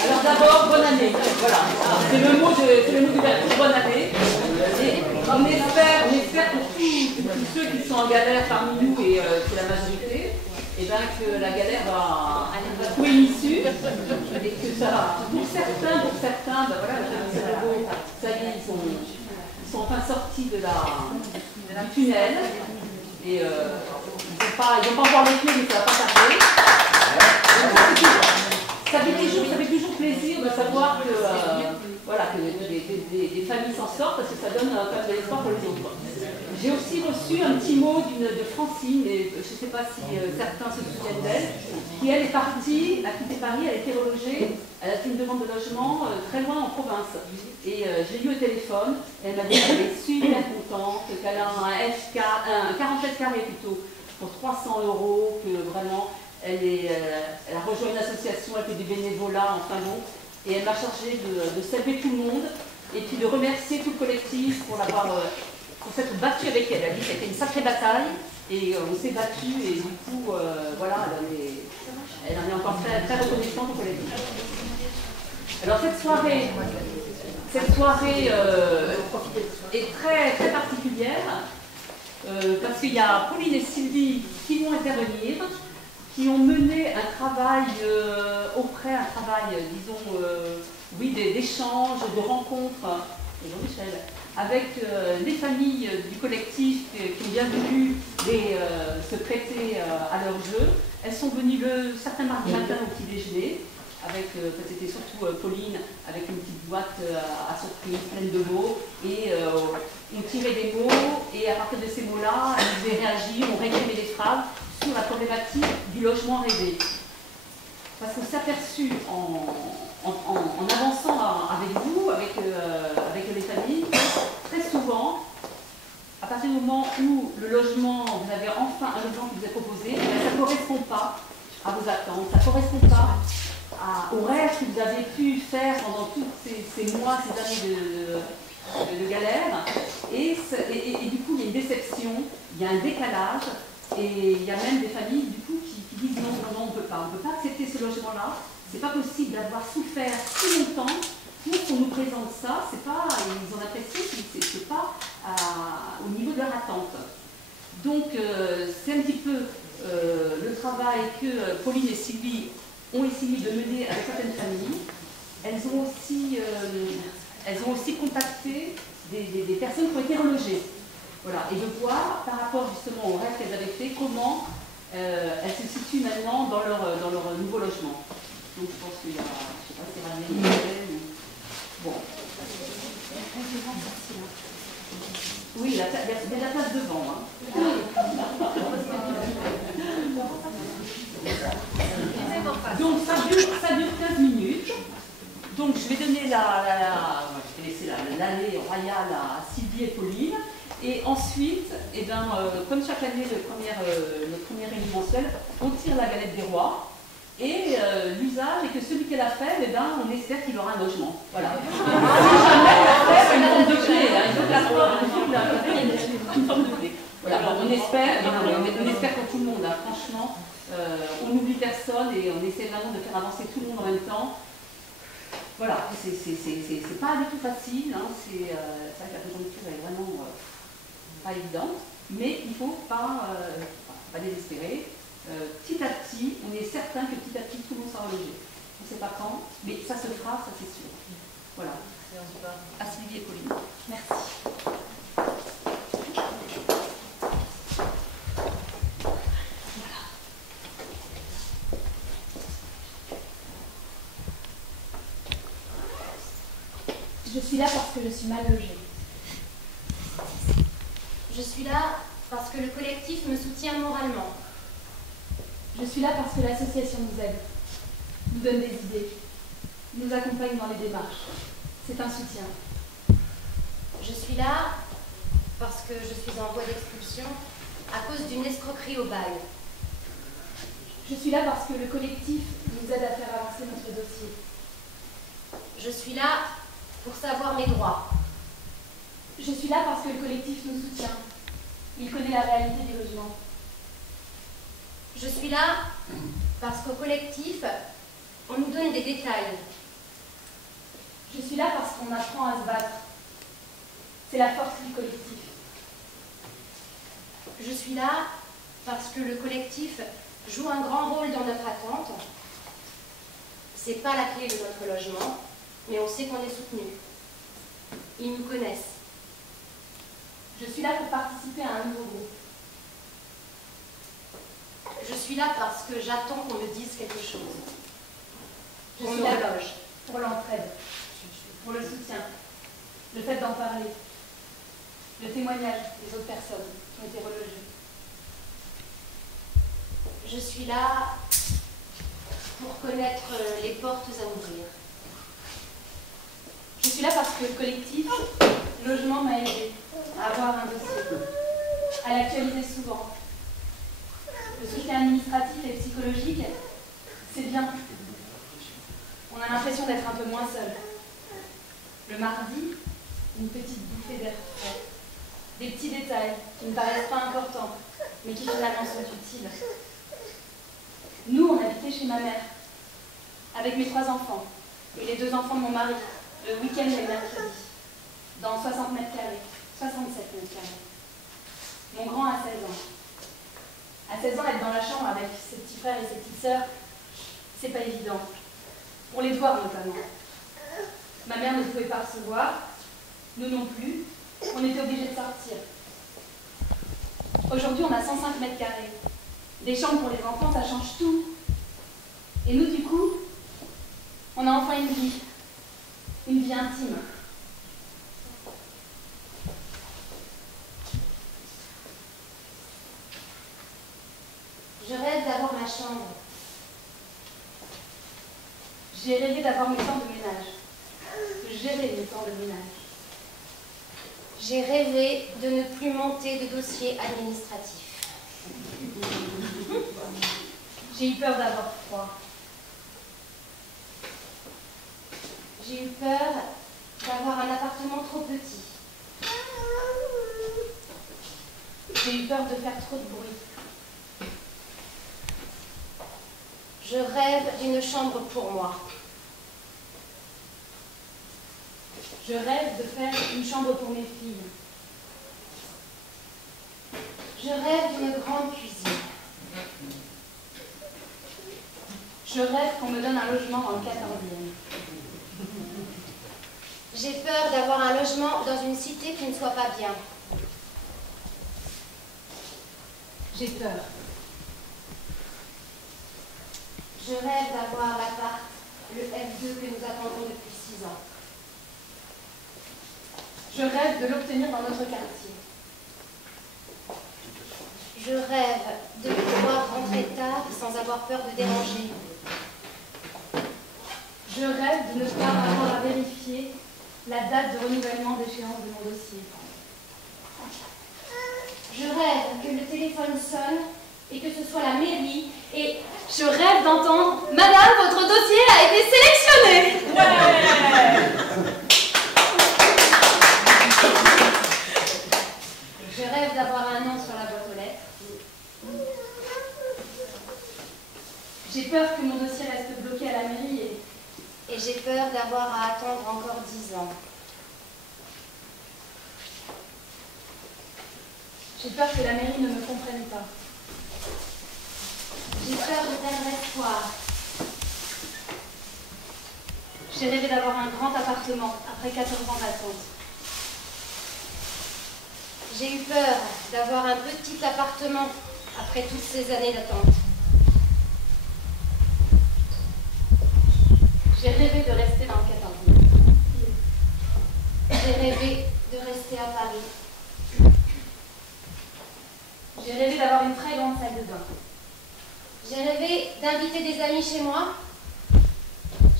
Alors d'abord, bonne année. Voilà, c'est le mot d'ouverture, bonne année. Et on espère pour tous ceux qui sont en galère parmi nous, et c'est la majorité, et bien que la galère va trouver une issue, et que ça, pour certains, ben voilà, ça y est, ils sont enfin sortis du tunnel, et ils n'ont pas encore le pied, mais ça ne va pas tarder. Ça fait toujours plaisir de savoir que, voilà, que des familles s'en sortent, parce que ça donne quand même de l'espoir pour les autres. J'ai aussi reçu un petit mot de Francine, et je ne sais pas si certains se souviennent d'elle, qui elle est partie, a quitté Paris, elle a été relogée, elle a fait une demande de logement très loin en province. Et j'ai eu au téléphone, elle m'a dit qu'elle est super contente, qu'elle a un 40 mètres carrés plutôt, pour 300 €, que vraiment... Elle a rejoint une association, elle fait du bénévolat, enfin bon, et elle m'a chargé de saluer tout le monde et puis de remercier tout le collectif pour s'être battu avec elle. Elle a dit que c'était une sacrée bataille et on s'est battu et du coup, voilà, elle en est encore très, très reconnaissante au collectif. Alors cette soirée est très, très particulière parce qu'il y a Pauline et Sylvie qui vont intervenir, qui ont mené un travail disons, oui, d'échanges, de rencontres, Jean-Michel, avec les familles du collectif qui ont bien voulu se prêter à leur jeu. Elles sont venues certains mardi matin au petit déjeuner, c'était surtout Pauline, avec une petite boîte à surprise pleine de mots, et on tirait des mots, et à partir de ces mots-là, elles devaient réagir, on réclamait des phrases sur la problématique du logement rêvé. Parce qu'on s'est aperçu en avançant avec vous, avec les familles, très souvent, à partir du moment où le logement, vous avez enfin un logement qui vous est proposé, ça ne correspond pas à vos attentes, ça ne correspond pas aux rêves que vous avez pu faire pendant tous ces mois, ces années de galère. Et du coup, il y a une déception, il y a un décalage. Et il y a même des familles du coup qui disent non, on ne peut pas accepter ce logement-là, c'est pas possible d'avoir souffert si longtemps pour qu'on nous présente ça, c'est pas, ils ont l'impression que c'est pas au niveau de leur attente. Donc c'est un petit peu le travail que Pauline et Sylvie ont essayé de mener avec certaines familles. Elles ont aussi contacté des personnes qui ont été relogées. Voilà, et de voir, par rapport justement au rêve qu'elles avaient fait, comment elles se situent maintenant dans leur nouveau logement. Donc je pense qu'il y a, je ne sais pas si c'est la même bon. Oui, il y a de la place devant. Hein. Donc ça dure 15 minutes. Donc je vais donner je vais laisser l'année royale à Sylvie et Pauline. Et ensuite, eh ben, comme chaque année, le premier réunion mensuel, on tire la galette des rois. Et l'usage est que celui qui l'a fait, eh ben, on espère qu'il aura un logement. Voilà. Si jamais la faire une forme de clé, il faut que la une forme de clé. Voilà. Alors, on espère pour tout le monde. Hein. Franchement, on n'oublie personne et on essaie vraiment de faire avancer tout le monde en même temps. Voilà, c'est pas du tout facile. Hein. C'est vrai que la conjoncture est vraiment pas évidente, mais il ne faut pas désespérer. Petit à petit, on est certain que petit à petit, tout le monde sera relogé. On ne sait pas quand, mais ça se fera, ça c'est sûr. Voilà. À Sylvie et Pauline. Merci. Je suis là parce que je suis mal logée. Je suis là parce que le collectif me soutient moralement. Je suis là parce que l'association nous aide, nous donne des idées, nous accompagne dans les démarches. C'est un soutien. Je suis là parce que je suis en voie d'expulsion à cause d'une escroquerie au bail. Je suis là parce que le collectif nous aide à faire avancer notre dossier. Je suis là pour savoir mes droits. Je suis là parce que le collectif nous soutient. Il connaît la réalité du logement. Je suis là parce qu'au collectif, on nous donne des détails. Je suis là parce qu'on apprend à se battre. C'est la force du collectif. Je suis là parce que le collectif joue un grand rôle dans notre attente. C'est pas la clé de notre logement, mais on sait qu'on est soutenu. Ils nous connaissent. Je suis là pour participer à un nouveau groupe. Je suis là parce que j'attends qu'on me dise quelque chose. Je On suis me là reloge. pour l'entraide, pour le soutien, le fait d'en parler, le témoignage des autres personnes qui ont été relogées. Je suis là pour connaître les portes à ouvrir. Je suis là parce que le collectif Logement m'a aidé à avoir un dossier, à l'actualiser souvent. Le soutien administratif et psychologique, c'est bien. On a l'impression d'être un peu moins seul. Le mardi, une petite bouffée d'air frais. Des petits détails qui ne paraissent pas importants, mais qui finalement sont utiles. Nous, on habitait chez ma mère, avec mes 3 enfants, et les 2 enfants de mon mari, le week-end et le mercredi, dans 60 mètres carrés, 67 mètres carrés. Mon grand a 16 ans. À 16 ans, être dans la chambre avec ses petits frères et ses petites sœurs, c'est pas évident. Pour les devoirs notamment. Ma mère ne pouvait pas recevoir, nous non plus, on était obligés de sortir. Aujourd'hui, on a 105 mètres carrés. Des chambres pour les enfants, ça change tout. Et nous, du coup, on a enfin une vie intime. Je rêve d'avoir ma chambre. J'ai rêvé d'avoir mes temps de ménage, de gérer mes temps de ménage. J'ai rêvé de ne plus monter de dossier administratif. J'ai eu peur d'avoir froid. J'ai eu peur d'avoir un appartement trop petit. J'ai eu peur de faire trop de bruit. Je rêve d'une chambre pour moi. Je rêve de faire une chambre pour mes filles. Je rêve d'une grande cuisine. Je rêve qu'on me donne un logement dans le 14e. J'ai peur d'avoir un logement dans une cité qui ne soit pas bien. J'ai peur. Je rêve d'avoir l'appart, le F2 que nous attendons depuis 6 ans. Je rêve de l'obtenir dans notre quartier. Je rêve de pouvoir rentrer tard sans avoir peur de déranger. Je rêve de ne pas avoir à vérifier la date de renouvellement d'échéance de mon dossier. Je rêve que le téléphone sonne et que ce soit la mairie et Je rêve d'entendre « Madame, votre dossier a été sélectionné !» je rêve d'avoir un nom sur la boîte aux lettres. J'ai peur que mon dossier reste bloqué à la mairie Et j'ai peur d'avoir à attendre encore 10 ans. j'ai peur que la mairie ne me comprenne pas. J'ai peur de perdre espoir. J'ai rêvé d'avoir un grand appartement après 14 ans d'attente. J'ai eu peur d'avoir un petit appartement après toutes ces années d'attente. J'ai rêvé de rester dans le 14e. j'ai rêvé de rester à Paris. J'ai rêvé d'avoir une très grande salle de bain. J'ai rêvé d'inviter des amis chez moi.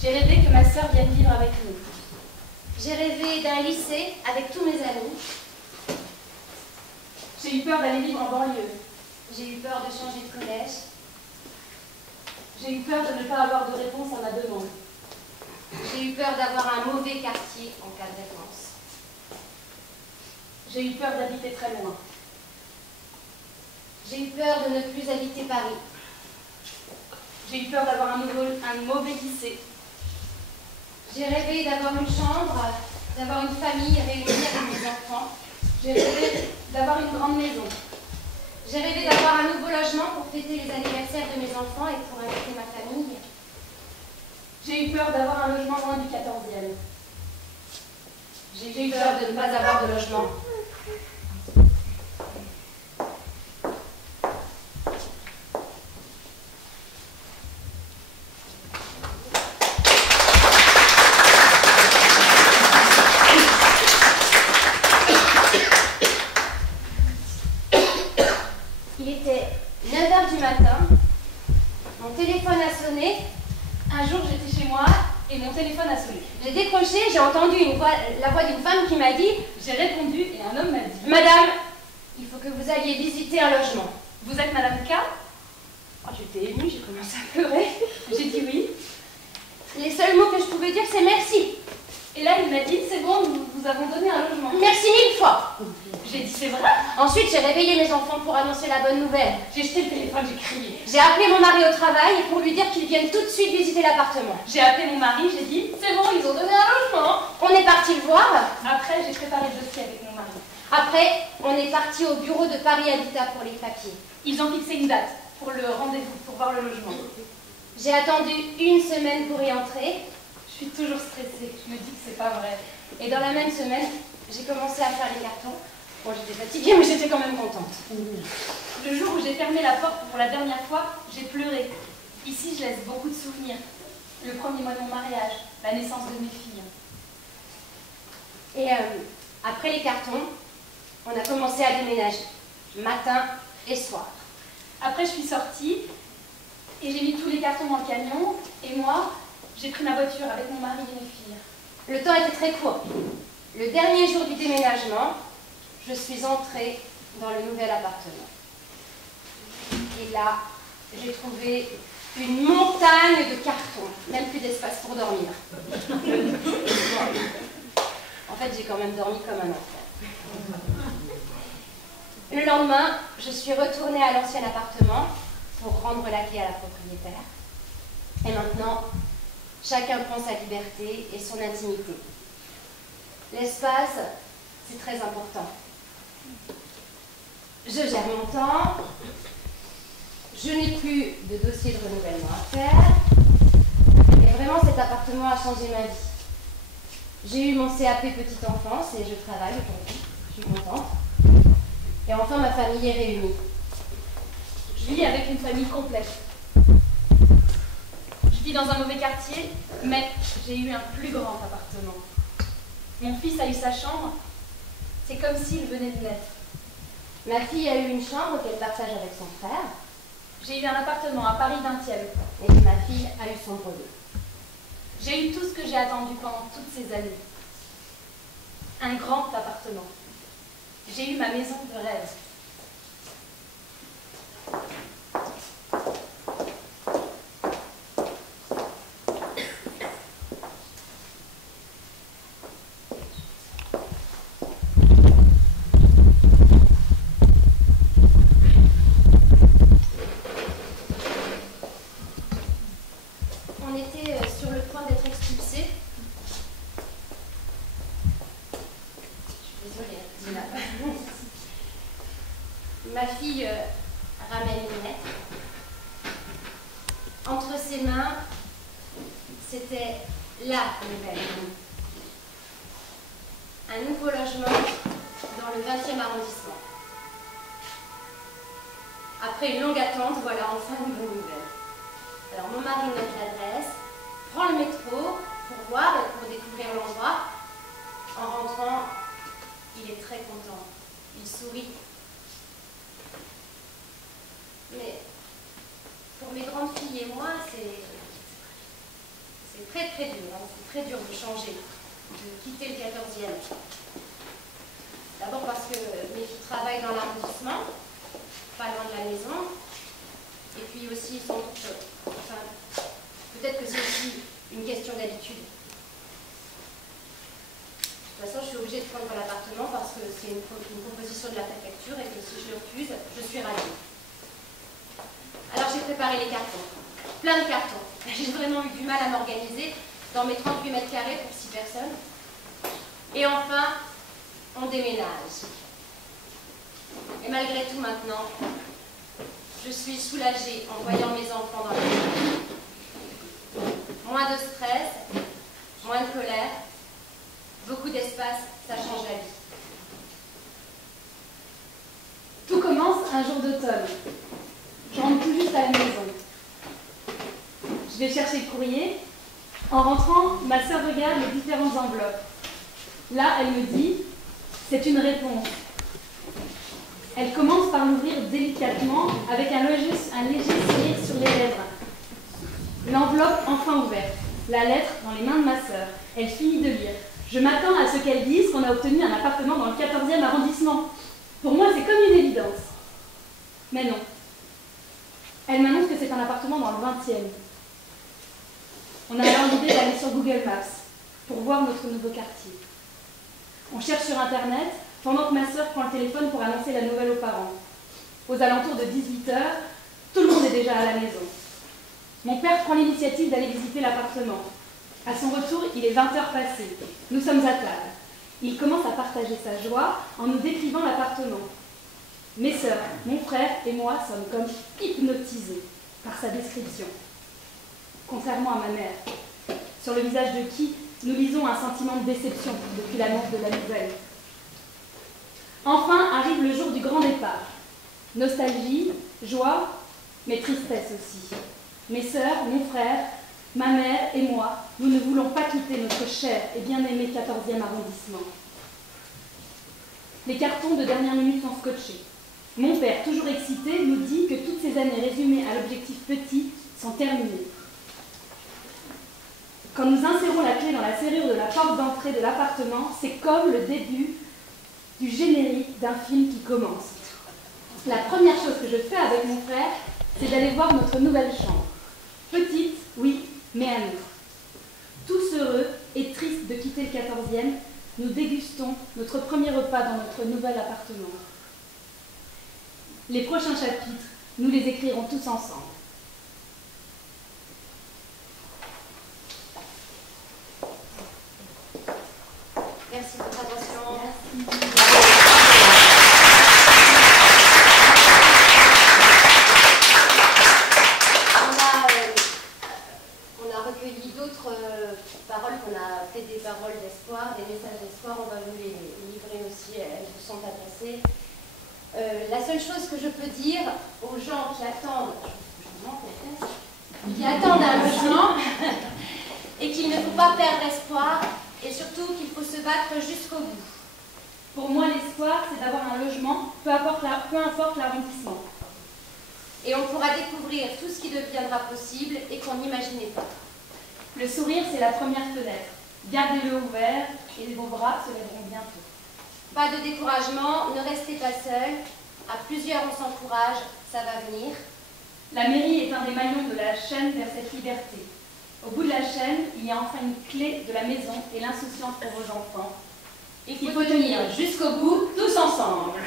J'ai rêvé que ma sœur vienne vivre avec nous. J'ai rêvé d'un lycée avec tous mes amis. J'ai eu peur d'aller vivre en banlieue. J'ai eu peur de changer de collège. J'ai eu peur de ne pas avoir de réponse à ma demande. J'ai eu peur d'avoir un mauvais quartier en cas de réponse. J'ai eu peur d'habiter très loin. J'ai eu peur de ne plus habiter Paris. J'ai eu peur d'avoir un mauvais lycée. J'ai rêvé d'avoir une chambre, d'avoir une famille réunie avec mes enfants. J'ai rêvé d'avoir une grande maison. J'ai rêvé d'avoir un nouveau logement pour fêter les anniversaires de mes enfants et pour inviter ma famille. J'ai eu peur d'avoir un logement loin du 14e. J'ai eu peur de ne pas avoir de logement. Il était 9 h du matin. Mon téléphone a sonné. Un jour, j'étais chez moi et mon téléphone a sonné. J'ai décroché, j'ai entendu la voix d'une femme qui m'a dit « J'ai répondu et un homme m'a dit « Madame, il faut que vous alliez visiter un logement. » Vous êtes Madame K ?» Oh, j'étais émue, j'ai commencé à pleurer. J'ai dit oui. Les seuls mots que je pouvais dire, c'est merci. Et là, il m'a dit « C'est bon, nous vous avons donné un logement. » Merci 1000 fois. J'ai dit « C'est vrai ?» Ensuite, j'ai réveillé mes enfants pour annoncer la bonne nouvelle. J'ai jeté le téléphone, j'ai crié. J'ai appelé mon mari au travail pour lui dire qu'il vienne tout de suite visiter l'appartement. J'ai appelé mon mari, j'ai dit « C'est bon, ils ont donné un logement. » On est parti le voir. Après, j'ai préparé le dossier avec mon mari. Après, on est parti au bureau de Paris Habitat pour les papiers. Ils ont fixé une date pour le rendez-vous, pour voir le logement. J'ai attendu 1 semaine pour y entrer. Je suis toujours stressée, je me dis que c'est pas vrai. Et dans la même semaine, j'ai commencé à faire les cartons. Bon, j'étais fatiguée, mais j'étais quand même contente. Le jour où j'ai fermé la porte pour la dernière fois, j'ai pleuré. Ici, je laisse beaucoup de souvenirs. Le premier mois de mon mariage, la naissance de mes filles. Et après les cartons, on a commencé à déménager, matin et soir. Après, je suis sortie et j'ai mis tous les cartons dans le camion. Et moi, j'ai pris ma voiture avec mon mari et mes filles. Le temps était très court. Le dernier jour du déménagement, je suis entrée dans le nouvel appartement. Et là, j'ai trouvé une montagne de cartons, même plus d'espace pour dormir. En fait, j'ai quand même dormi comme un enfant. Le lendemain, je suis retournée à l'ancien appartement pour rendre la clé à la propriétaire. Et maintenant, chacun prend sa liberté et son intimité. L'espace, c'est très important. Je gère mon temps. Je n'ai plus de dossier de renouvellement à faire. Et vraiment, cet appartement a changé ma vie. J'ai eu mon CAP petite enfance et je travaille aujourd'hui. Je suis contente. Et enfin, ma famille est réunie. Je vis avec une famille complète. Je vis dans un mauvais quartier, mais j'ai eu un plus grand appartement. Mon fils a eu sa chambre. C'est comme s'il venait de naître. Ma fille a eu une chambre qu'elle partage avec son frère. J'ai eu un appartement à Paris 20e. Et ma fille a eu son brevet. J'ai eu tout ce que j'ai attendu pendant toutes ces années. Un grand appartement. J'ai eu ma maison de rêve. On était sur le point d'être expulsés. Je suis désolée, Dina. Ma fille ramène une lettre. Entre ses mains, c'était la nouvelle vie. Un nouveau logement dans le 20e arrondissement. Après une longue attente, voilà enfin une bonne nouvelle. Alors mon mari note l'adresse, prend le métro pour voir et pour découvrir l'endroit. En rentrant, il est très content. Il sourit. Mais pour mes grandes filles et moi, c'est très dur. Hein. C'est très dur de changer, de quitter le 14e. D'abord parce que mes filles travaillent dans l'arrondissement, pas loin de la maison. Et puis aussi, sans doute, enfin, peut-être que c'est aussi une question d'habitude. De toute façon, je suis obligée de prendre l'appartement parce que c'est une proposition de la préfecture et que si je le refuse, je suis ravie. Alors j'ai préparé les cartons, plein de cartons. J'ai vraiment eu du mal à m'organiser dans mes 38 mètres carrés pour 6 personnes. Et enfin, on déménage. Et malgré tout maintenant, je suis soulagée en voyant mes enfants dans la maison. Moins de stress, moins de colère, beaucoup d'espace, ça change la vie. Tout commence un jour d'automne. Je rentre tout juste à la maison. Je vais chercher le courrier. En rentrant, ma sœur regarde les différentes enveloppes. Là, elle me dit, c'est une réponse. Elle commence par l'ouvrir délicatement avec un léger sourire sur les lèvres. L'enveloppe enfin ouverte. La lettre dans les mains de ma sœur. Elle finit de lire. Je m'attends à ce qu'elle dise qu'on a obtenu un appartement dans le 14e arrondissement. Pour moi, c'est comme une évidence. Mais non. Elle m'annonce que c'est un appartement dans le 20e. On a alors l'idée d'aller sur Google Maps pour voir notre nouveau quartier. On cherche sur Internet pendant que ma sœur prend le téléphone pour annoncer la nouvelle aux parents. Aux alentours de 18 h, tout le monde est déjà à la maison. Mon père prend l'initiative d'aller visiter l'appartement. À son retour, il est 20 h passées. Nous sommes à table. Il commence à partager sa joie en nous décrivant l'appartement. Mes sœurs, mon frère et moi sommes comme hypnotisés par sa description. Contrairement à ma mère, sur le visage de qui nous lisons un sentiment de déception depuis l'annonce de la nouvelle. Enfin arrive le jour du grand départ. Nostalgie, joie, mais tristesse aussi. Mes sœurs, mon frère, ma mère et moi, nous ne voulons pas quitter notre cher et bien-aimé 14e arrondissement. Les cartons de dernière minute sont scotchés. Mon père, toujours excité, nous dit que toutes ces années résumées à l'objectif petit sont terminées. Quand nous insérons la clé dans la serrure de la porte d'entrée de l'appartement, c'est comme le début du générique d'un film qui commence. La première chose que je fais avec mon frère, c'est d'aller voir notre nouvelle chambre. Petite, oui, mais à nous. Tous heureux et tristes de quitter le 14e, nous dégustons notre premier repas dans notre nouvel appartement. Les prochains chapitres, nous les écrirons tous ensemble. Merci de votre attention. Merci. On a recueilli d'autres paroles qu'on a fait des paroles d'espoir, des messages d'espoir. On va vous les livrer aussi, elles vous sont adressées. La seule chose que je peux dire aux gens qui attendent, un logement et qu'il ne faut pas perdre espoir et surtout qu'il faut se battre jusqu'au bout. Pour moi, l'espoir, c'est d'avoir un logement, peu importe l'arrondissement. Et on pourra découvrir tout ce qui deviendra possible et qu'on n'imaginait pas. Le sourire, c'est la première fenêtre. Gardez-le ouvert et vos bras se lèveront bientôt. Pas de découragement, ne restez pas seul. À plusieurs, on s'encourage, ça va venir. La mairie est un des maillons de la chaîne vers cette liberté. Au bout de la chaîne, il y a enfin une clé de la maison et l'insouciance pour vos enfants. Il faut tenir jusqu'au bout, tous ensemble.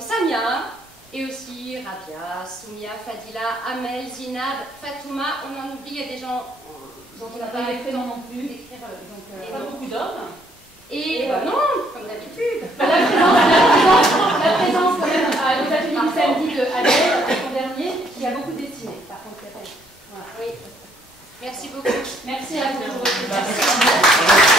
Samia, et aussi Rabia, Soumia, Fadila, Amel, Zinab, Fatouma, on en oublie, il y a des gens dont on n'a pas les prénoms non plus. Pas beaucoup d'hommes. Et non, comme d'habitude. La présence quand même à l'hôtel samedi de Adèle, son dernier, qui a beaucoup dessiné, par contre, voilà. Oui. Merci beaucoup. Merci à vous. Merci.